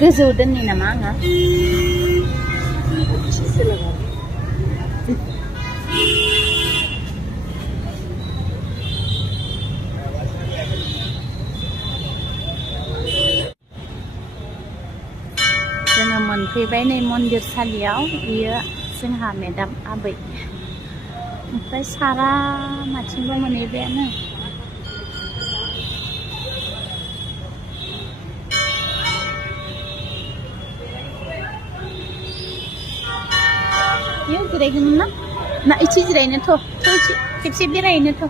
गोजौ दोननि नामा आङो जोङो मोनफैबाय नै मन्दिरसालियाव बियो जोंहा मेदाम आबै ओमफ्राय सारा माथिंबो मोनहैबायानो इयाव जिरायगौमोन ना ना इथि जिरायनोथ' खेबसे बेरायनोथ'